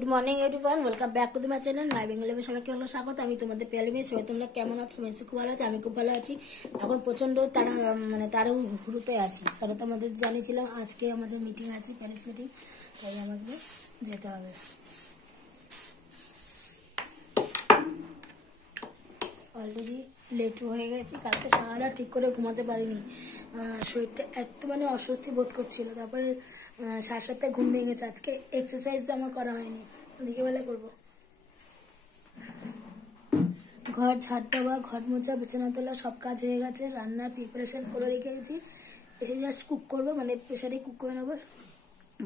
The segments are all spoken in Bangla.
Good morning everyone, welcome back to my channel my Bengali. সবাইকে হলো স্বাগত। আমি তোমাদের পেয়ালি মেয়ে। সবাই তোমরা কেমন আছো? মেসি খুব ভালো আছে, আমি খুব ভালো আছি। এখন প্রচন্ড তাড়াহুড়োতে আছি, কারণ তোমাদের জানিয়েছিলাম আজকে আমাদের মিটিং আছে, প্যারিস মিটিং, তাই আমাকে যেতে হবে। অলরেডি লেট হয়ে গেছি, কালকে সারা ঠিক করে ঘুমাতে পারিনি, শরীরটা এত অস্বস্তি বোধ করছিল। তারপরে 7:30টায় ঘুম ভেঙে গেছে। আজকে এক্সারসাইজ আমার করা হয়নি, বিকেবেলা করবো। ঘর ঝাড় দেওয়া, ঘর মোছা, বিছানা তোলা সব কাজ হয়ে গেছে। রান্নার প্রিপারেশন করে রেখে গেছি, এসে জাস্ট কুক করবো, প্রেশারে কুক করে নেবো।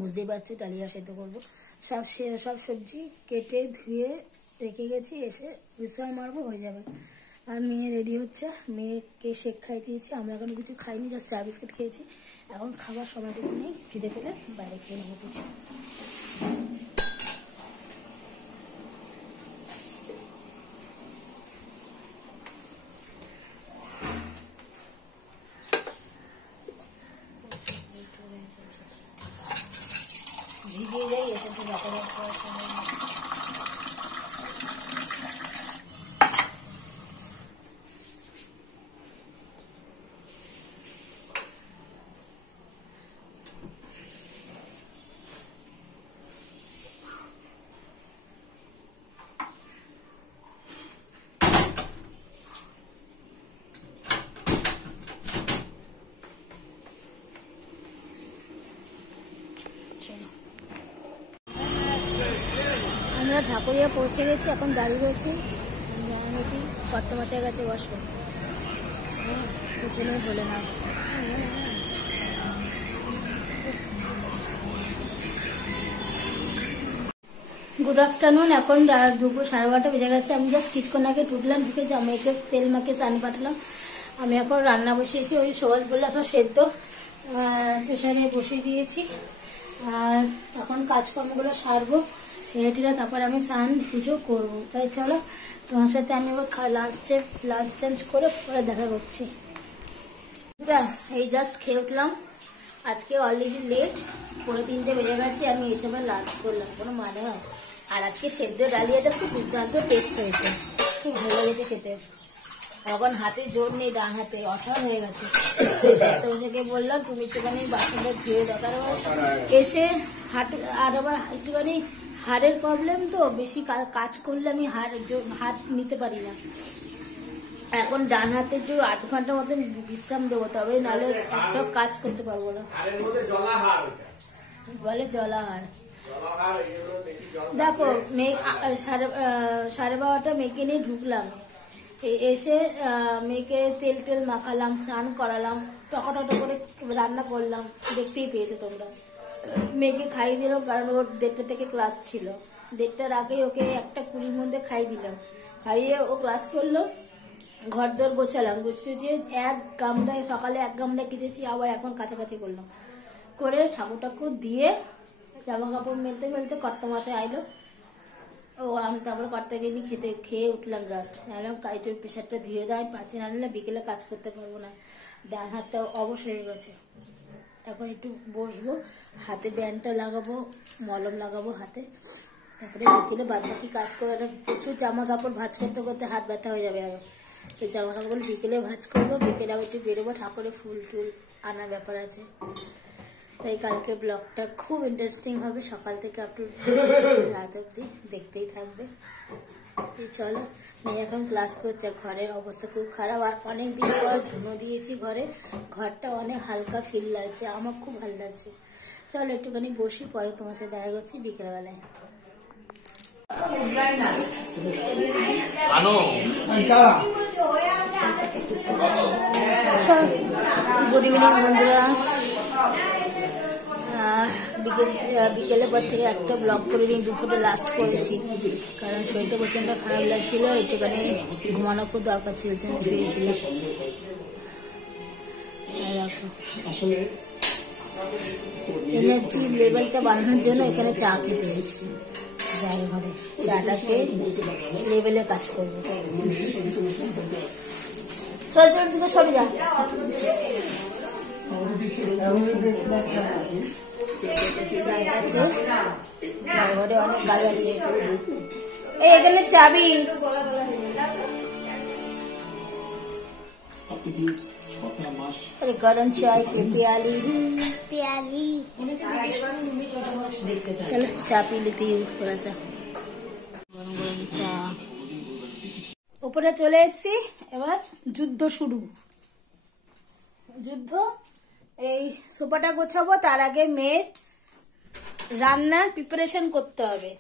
বুঝতেই পারছি ডালিয়া সেদ্ধ করবো। সব সবজি কেটে ধুয়ে রেখে গেছি, এসে বিছানা মারবো, হয়ে যাবে। আর মেয়ে রেডি হচ্ছে, মেয়েকে শেক খাই দিয়েছি। আমরা এখন কিছু খাইনি, জাস্ট চা বিস্কিট খেয়েছি। এখন খাবার সময়টুকু নেই, খিদে পেলে বাইরে খেয়ে নেবো কিছু। ভিজিয়ে যাই, এসে যাতায়াত করার সময় আমরা ঢাকুরিয়া পৌঁছে গেছি, এখন দাঁড়িয়ে রয়েছি। জামানটি কর্তমাশায় গেছে বসবে, পিছনে বলে না। Good afternoon. এখন দুপুর 12:30 বেজে গেছে। আমি জাস্ট কিছুক্ষণ আগে ঢুকলাম, ঢুকে মেয়েকে তেল মাখিয়ে স্নান পাঠালাম। আমি এখন রান্না বসিয়েছি, ওই সবাই বললে সব সেদ্ধ প্রেশারে বসিয়ে দিয়েছি। আর এখন কাজকর্মগুলো সারবো, সেরেটিরা, তারপর আমি স্নান পুজো করবো। তাই চলো তোমার সাথে আমি এবার লাঞ্চ চেঞ্জ করে পরে দেখা করছি। এই জাস্ট খেয়ে উঠলাম, আজকে অলরেডি লেট, 3:30 বেজে গেছে। আমি এই সময় লাঞ্চ করলাম, কোনো মানে হয়? আর আজকে সেদ্ধ ডালিয়াটা খুব দুর্দান্ত টেস্ট হয়েছে, খুব ভালো লেগেছে খেতে। এখন হাতে জোর নেই, ডান হাতে অসার হয়ে গেছে। তো থেকে বললাম তুমি একটুখানি বাসনটা ধুয়ে দাও, কারণ এসে আর আবার একটুখানি হাড়ের প্রবলেম, তো বেশি কাজ করলে আমি হাত নিতে পারি না। এখন ডান হাতে একটু 8 ঘন্টা মতন বিশ্রাম দেবো, তবে নাহলে একটা কাজ করতে পারবো না। বলে জলাহার। দেখো মেয়ে 12:30 মেয়েকে নিয়ে ঢুকলাম, এসে মেয়েকে তেল মাখালাম, স্নান করালাম, টকাটক করে রান্না করলাম, দেখতেই পেয়েছো তোমরা। মেয়েকে খাইয়ে দিলাম, কারণ ওর 1:30 থেকে ক্লাস ছিল। 1:30টার আগেই ওকে 1:20-র মধ্যে খাইয়ে দিলাম। খাইয়ে ও ক্লাস করলো। ঘর দর গোছালাম, গুছিয়ে সকালে 1 গামলায় কেচেছি, আবার এখন কাছাকাছি করলাম, করে ঠাকুর দিয়ে জামা কাপড় মেলতে কর্তামশাই আইলো। আমি তারপরে কর্তা গেলি খেয়ে উঠলাম জাস্ট। নাহলাম কাইটের প্রেশারটা ধুয়ে দেয়, পাচ্ছি না, বিকেলে কাজ করতে পারবো না। ডান হাতটা অবশ হয়ে গেছে। এখন একটু বসবো, হাতে ব্যান্ডটা লাগাবো, মলম লাগাবো হাতে, তারপরে বিকেলে বাদ বাকি কাজ করবো। প্রচুর জামা কাপড় ভাঁজ করতে করতে হাত ব্যথা হয়ে যাবে। আরো তো জামা কাপড় বিকেলে ভাঁজ করবো, বিকেলে আবার একটু বেরোবো, ঠাকুরের ফুল টুল আনার ব্যাপার আছে। তাই কালকে ব্লগটা খুব ইন্টারেস্টিং হবে, সকাল থেকে আপ টু রাত অব্দি দেখতেই থাকবে। চলো, মেয়ে এখন ক্লাস করছে। ঘরের অবস্থা খুব খারাপ, আর অনেকদিন পর ধুনো দিয়েছি ঘরটা অনেক হালকা ফিল লাগছে, আমার খুব ভালো লাগছে। চলো একটুখানি বসি, পরে তোমার সাথে দেখা করছি বিকেলবেলায়। গুড ইভিনিং বন্ধুরা। বিকেলের পর থেকে একটা ব্লগ করে নিই, দুপুরে লাস্ট করেছি, কারণ শরীরটা প্রচন্ড খারাপ লাগছিল, একটুখানি ঘুমানো খুব দরকার ছিল, জন্য শুয়েছিলাম। এনার্জি লেভেলটা বাড়ানোর জন্য এখানে চা খেতে দিচ্ছি, যার ঘরে চাটা খেয়ে লেভেলে কাজ করবো। চল দিকে সরে যা। ঘরে অনেক কাজ আছে। এই এখানে চাবি, गरम चाय के प्याली चलो चा पी लेती हूँ थोड़ा सा गरम गरम चा। উপরে চলে এসেছি, এবার যুদ্ধ শুরু। যুদ্ধ, এই সোফাটা গোছাবো, তার আগে মেয়ের রান্নার প্রিপারেশন করতে হবে।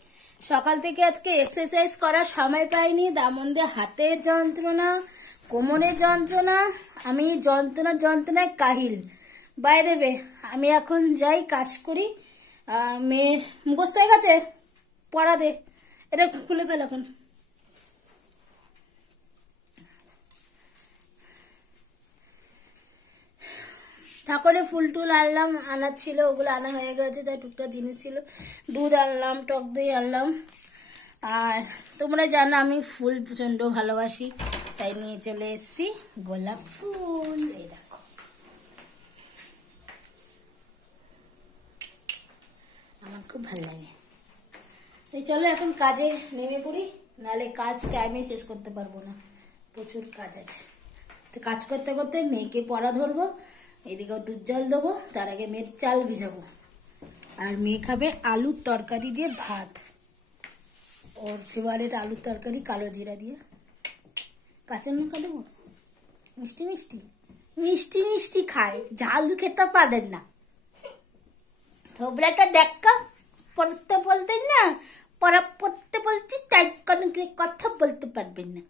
সকাল থেকে আজকে এক্সারসাইজ করার সময় পাইনি, দামন্দে হাতের যন্ত্রণা, কোমরের যন্ত্রণা, আমি যন্ত্রণায় কাহিল। বাইরে বে, আমি এখন যাই কাজ করি। মেয়ের মুখস্থ হয়ে গেছে, পড়া দে, এটা খুলে ফেল এখন। ঠাকুরে ফুল টুল আনলাম, আনার ছিল, ওগুলো আনা হয়ে গেছে, তাই টুকটাক জিনিস ছিল। দুধ আনলাম, টক দই আনলাম। আর তোমরা জানো আমি ফুল প্রচন্ড ভালোবাসি, তাই নিয়ে চলে এসেছি গোলাপ ফুল। এই দেখো, আমার খুব ভালো লাগে। এই চলো এখন কাজে নেমে পড়ি, নাহলে কাজ টাইমে শেষ করতে পারবো না, প্রচুর কাজ আছে। তো কাজ করতে করতে মেয়েকে পড়া ধরবো, এদিকেও দুধ জল দেবো, তার আগে মেয়ের চাল ভিজাবো। আর মেয়ে খাবে আলুর তরকারি দিয়ে ভাত, ওর ফেভারিট আলুর তরকারি কালো জিরা দিয়ে। কাঁচা লঙ্কা দেবো, মিষ্টি মিষ্টি মিষ্টি মিষ্টি খায়, ঝাল খেতে পারেন না। থোবলাটা দেখা পড়তে বলতেন না, পড়া পড়তে বলছি, তাই কোনো কথা বলতে পারবেন না।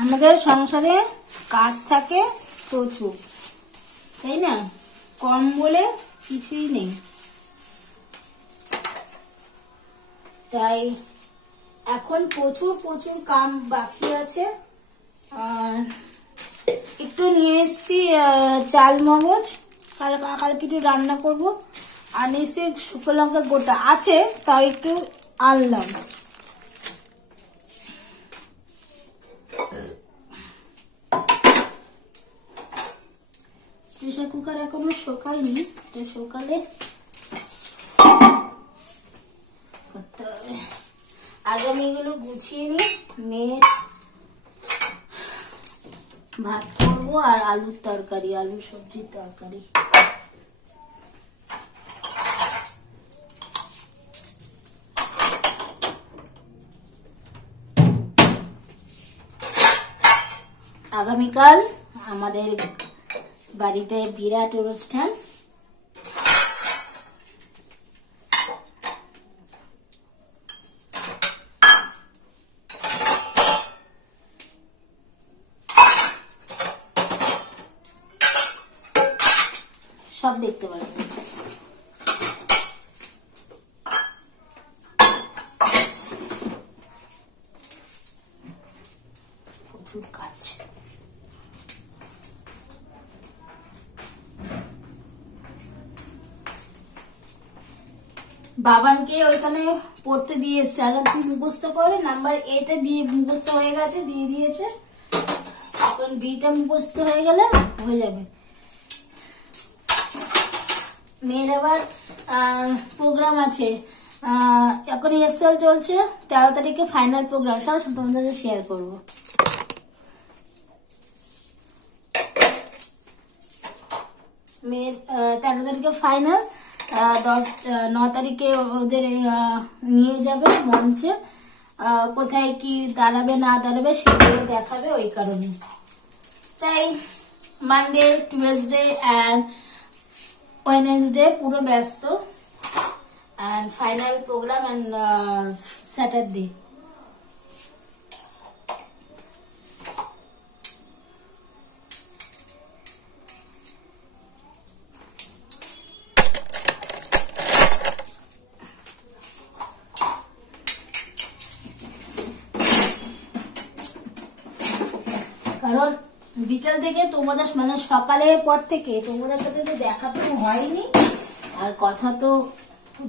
আমাদের সংসারে কাজ থাকে প্রচুর, তাই না? কম বলে কিছুই নেই। তাই এখন প্রচুর প্রচুর কাম বাকি আছে। আর একটু নিয়ে এসছি চাল মগজ, কাল কিছু রান্না করব। আর নিশ্চয় শুকনো লঙ্কা গোটা আছে, তাই একটু আনলাম। প্রেসার কুকার এখনো শোকায়নি, এটা সকালে করতে হবে। আগে আমি এগুলো গুছিয়ে নিই, মেয়ের ভাত করবো আর আলুর তরকারি, আলু সবজির তরকারি। আগামীকাল আমাদের বাড়িতে বিরাট অনুষ্ঠান। সব দেখতে পারবেন। প্রচুর কাজ। বাবানকে ওইখানে পড়তে দিয়ে এসছে, আগে তুই মুখস্থ করে, নাম্বার এটা দিয়ে মুখস্থ হয়ে গেছে, দিয়ে দিয়েছে। এখন বিটা মুখস্থ হয়ে গেলে হয়ে যাবে। মেয়ের আবার প্রোগ্রাম আছে, এখন এক্সেল চলছে, 13 তারিখে ফাইনাল প্রোগ্রাম, সব তোমাদের সাথে শেয়ার করবো। মেয়ের 13 তারিখে ফাইনাল, 9 তারিখে ওদের নিয়ে যাবে মঞ্চে, কোথায় কি দাঁড়াবে না দাঁড়াবে সেগুলো দেখাবে, ওই কারণে। তাই মানডে, টিউসডে অ্যান্ড ওয়েডনেসডে পুরো ব্যস্ত, and final program and Saturday. কারণ বিকেল থেকে তোমাদের মানে সকালের পর থেকে তোমাদের সাথে তো দেখা তো হয়নি, আর কথা তো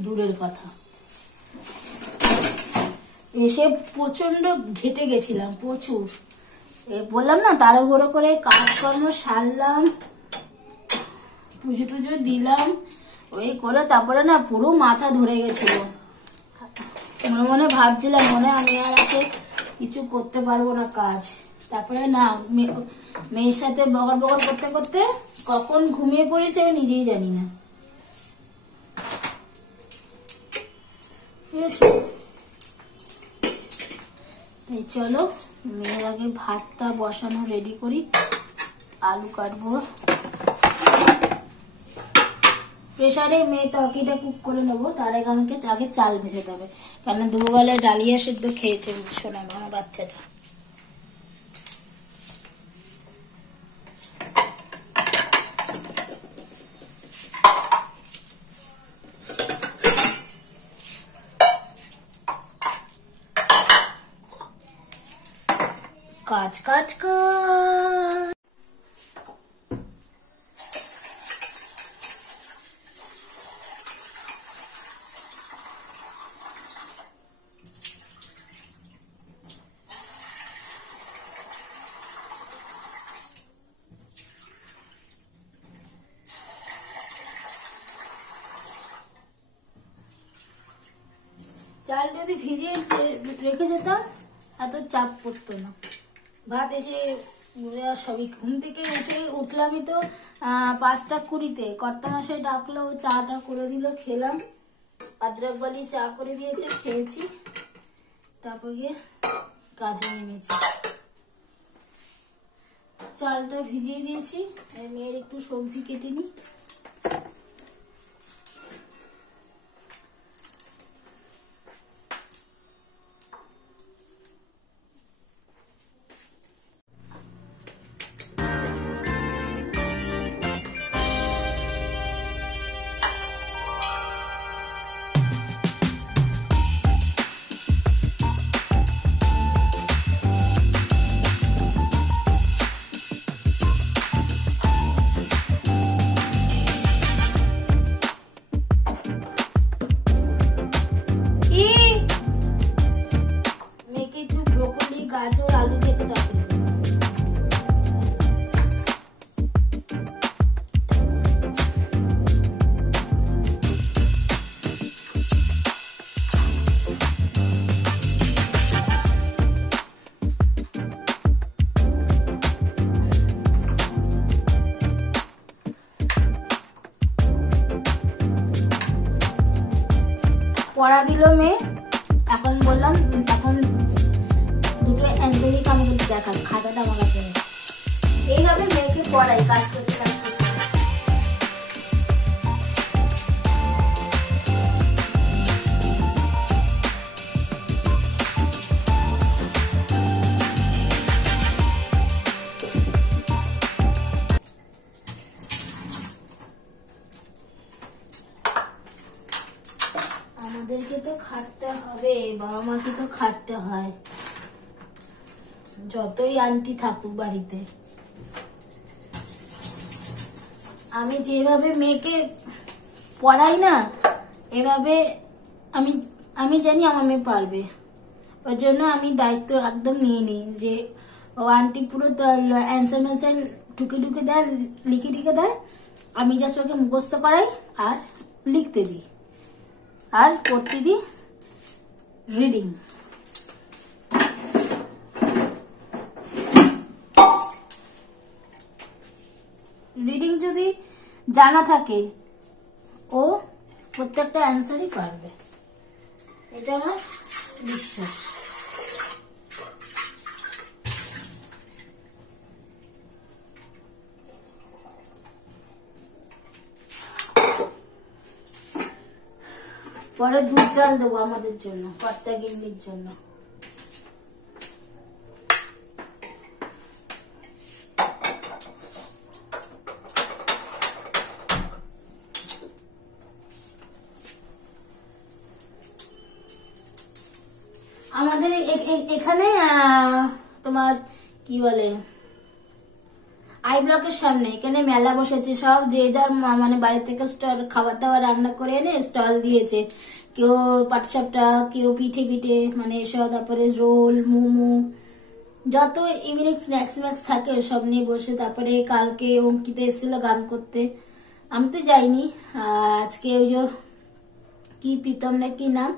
দূরের কথা। এসে প্রচন্ড ঘেটে গেছিলাম, প্রচুর। বললাম না, তাড়াহুড়ো করে কাজকর্ম সারলাম, পুজো টুজো দিলাম, ওই করে তারপরে না পুরো মাথা ধরে গেছিল। মনে মনে ভাবছিলাম মনে আমি আর আছে কিছু করতে পারবো না কাজ। তারপরে না মেয়ের সাথে বগর বগর করতে করতে কখন ঘুমিয়ে পড়েছে আমি নিজেই জানি না। তাই চলো মেয়ের আগে ভাতটা বসানো রেডি করি, আলু কাটবো। প্রেসারে মেয়ে তরকারিটা কুক করে নেবো, তার আগে আমাকে আগে চাল ভেজাতে হবে, কারণ দুপুরবেলায় ডালিয়া সেদ্ধ খেয়েছে শোনা আমার বাচ্চাটা। কাজ কাজ কাজ। চাল যদি ভিজিয়ে রেখে যেতাম এত চাপ পড়তো না। ভাত এসে সবই ঘুম থেকে উঠলামই তো 5টা 20-তে, কর্তামশাই ডাকলো, চাটা করে দিল, খেলাম। আদ্রক বালি চা করে দিয়েছে, খেয়েছি, তারপর গিয়ে কাজে নেমেছি। চালটা ভিজিয়ে দিয়েছি, মেয়ের একটু সবজি কেটে নিই। গাজর আলু দিয়ে একটু তরকারি পড়া দিল মেয়ে। এখন বললাম এখন দুটো অ্যান্সারিক আমাকে দেখান, খাতাটা আমার কাছে নেই। এইভাবে মেয়েকে পড়াই, কাজ করতে কাজ করতে। আমাদেরকে তো খাটতে হবে, বাবা মাকে তো খাটতে হয়, যতই আন্টি থাকুক বাড়িতে। আমি যেভাবে মেয়েকে পড়াই না, এভাবে আমি আমি জানি আমার মেয়ে পারবে। ওর জন্য আমি দায়িত্ব একদম নিয়ে নিই যে ও আন্টি পুরো অ্যান্সার ম্যান্সার ঢুকে ঢুকে দেয়, লিখে লিখে দেয়, আমি জাস্ট ওকে মুখস্থ করাই আর লিখতে দিই আর পড়তে দিই রিডিং। রিডিং যদি জানা থাকে ও প্রত্যেকটা অ্যান্সারই পারবে, এটা আমার বিশ্বাস। পরে দুধ চাল দেবো আমাদের জন্য, কর্তা গিন্নির জন্য। আমাদের এখানে তোমার কি বলে আই ব্লকের সামনে এখানে মেলা বসেছে, সব যে যার মানে বাইরে থেকে স্টল খাবার দাবার রান্না করে এনে স্টল দিয়েছে। কেউ পাটিসাপটা, কেউ পিঠে পিঠে মানে এসব, তারপরে রোল, মোমো, যত ইভিনিং স্ন্যাক্স থাকে সব নিয়ে বসে। তারপরে কালকে অঙ্কিতা এসেছিল গান করতে, আমি তো যাইনি। আজকে ওই যে কি প্রীতম না কি নাম,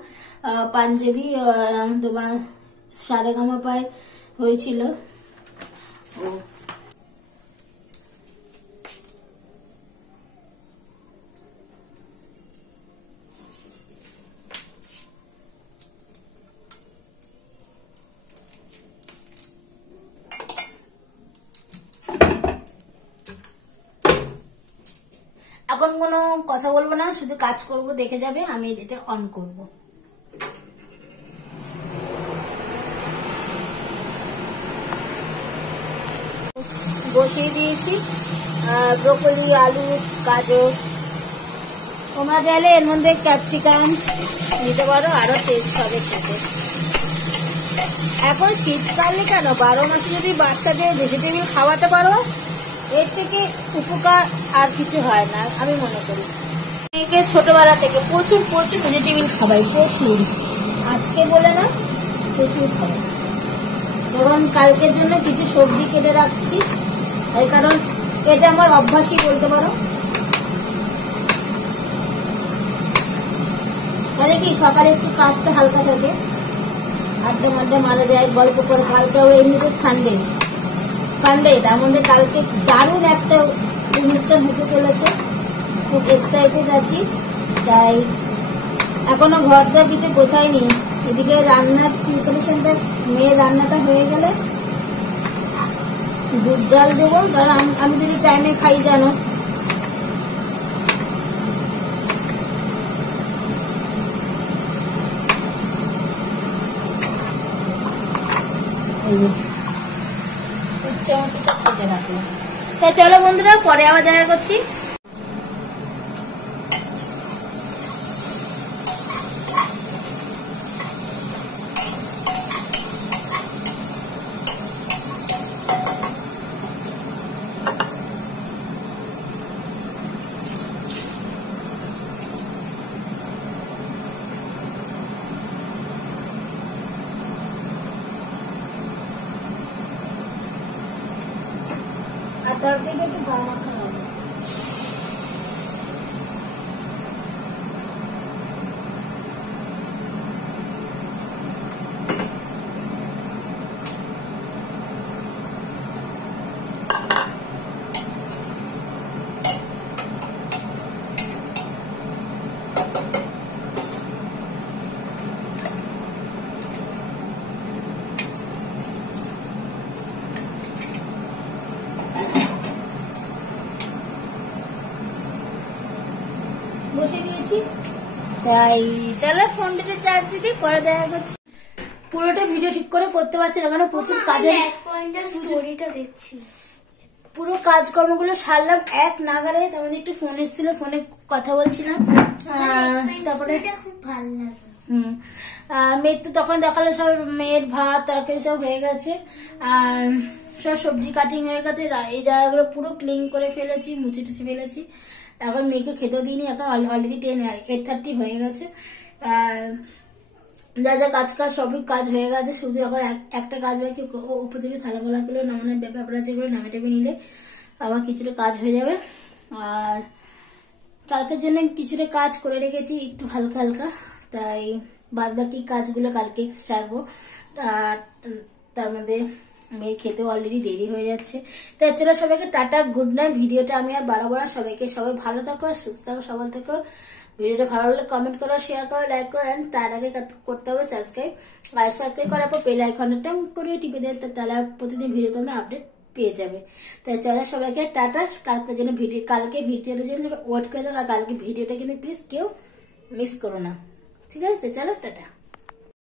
পাঞ্জাবি তোমার সারেগামাপায় হয়েছিল। এখন কোনো কথা বলবো না, শুধু কাজ করব, দেখে যাবে। আমি এটা অন করব। বসিয়ে দিয়েছি ব্রোকলি, আলু, গাজর। তোমরা চাইলে এর মধ্যে ক্যাপসিকাম নিতে পারো, আরো টেস্ট হবে খেতে। এখন শীতকালে কেন, 12 মাসে যদি বাচ্চাদের ভেজিটেবিল খাওয়াতে পারো, এর থেকে উপকার আর কিছু হয় না আমি মনে করি। মেয়েকে ছোটবেলা থেকে প্রচুর প্রচুর ভেজিটেবিল খাওয়াই, প্রচুর, আজকে বলে না, প্রচুর খাওয়াই। এবং কালকের জন্য কিছু সবজি কেটে রাখছি, তাই কারণ এটা আমার অভ্যাসই বলতে পারো। মানে কি সকালে একটু কাজটা হালকা থাকে, আড্ডা মাড্ডা মারা যায়, গল্প করে কালকেও এমনিতে সানডে, তার মধ্যে কালকে দারুণ একটা অনুষ্ঠান হতে চলেছে, খুব এক্সাইটেড আছি। তাই এখনো ঘরটা কিছু গোছাইনি। এদিকে রান্নার প্রিপারেশনটা, মেয়ের রান্নাটা হয়ে গেলে দুধ জাল দেবো, কারণ আমি যদি টাইমে খাই জানো। চলো বন্ধুরা, পরে আবার দেখা করছি। আর তরকারিটা একটু ভালো মাখা হবে। বসে দিয়েছি, তাই চলো ফোনটা চার্জ দিয়ে পরে দেখা করছি। পুরোটা ভিডিও ঠিক করে করতে পারছি না, কারণ প্রচুর কাজের স্টোরিটা দেখছি। পুরো কাজকর্মগুলো সারলাম এক নাগারে। তার মধ্যে একটু ফোন এসেছিল, ফোনে কথা বলছিলাম। তারপরে খুব ভালো লাগে। মেয়ের তো তখন দেখালো সব, মেয়ের ভাত তরকারি সব হয়ে গেছে, আর সব সবজি কাটিং হয়ে গেছে। এই জায়গাগুলো পুরো ক্লিন করে ফেলেছি, মুছে টুচে ফেলেছি। এখন মেয়েকে খেতেও দিইনি, এখন অলরেডি 8:30 হয়ে গেছে। আর যা যা কাজ সবই কাজ হয়ে গেছে, শুধু এখন একটা কাজ বাকি, উপর থেকে থালাগুলো নামানোর ব্যাপার আছে, এগুলো নামে টেপে নিলে আবার কিছুটা কাজ হয়ে যাবে। আর কালকের জন্য কিছুটা কাজ করে রেখেছি একটু হালকা হালকা, তাই বাদ বাকি কাজগুলো কালকে সারবো। আর তার মধ্যে মেয়ে খেতে অলরেডি দেরি হয়ে যাচ্ছে। তাই চলো সবাইকে টাটা, গুড নাইট। ভিডিওটা আমি আর বাড়াবো না। সবাই ভালো থাকো, সুস্থ থাকো, সবল থাকো। ভিডিওটা ভালো লাগলে কমেন্ট করো, শেয়ার করো, লাইক করো, এন্ড তার আগে করতে হবে সাবস্ক্রাইব। আর সাবস্ক্রাইব করার পর বেল আইকনটা করে টিপে দেয়, তাহলে প্রতিদিন ভিডিও তোমরা আপডেট পেয়ে যাবে। তাই চলো সবাইকে টাটা। কালকের জন্য কালকে ভিডিওটার জন্য ওয়েট করে দাও, আর কালকে ভিডিওটা কিন্তু প্লিজ কেউ মিস করো না, ঠিক আছে? চলো টাটা।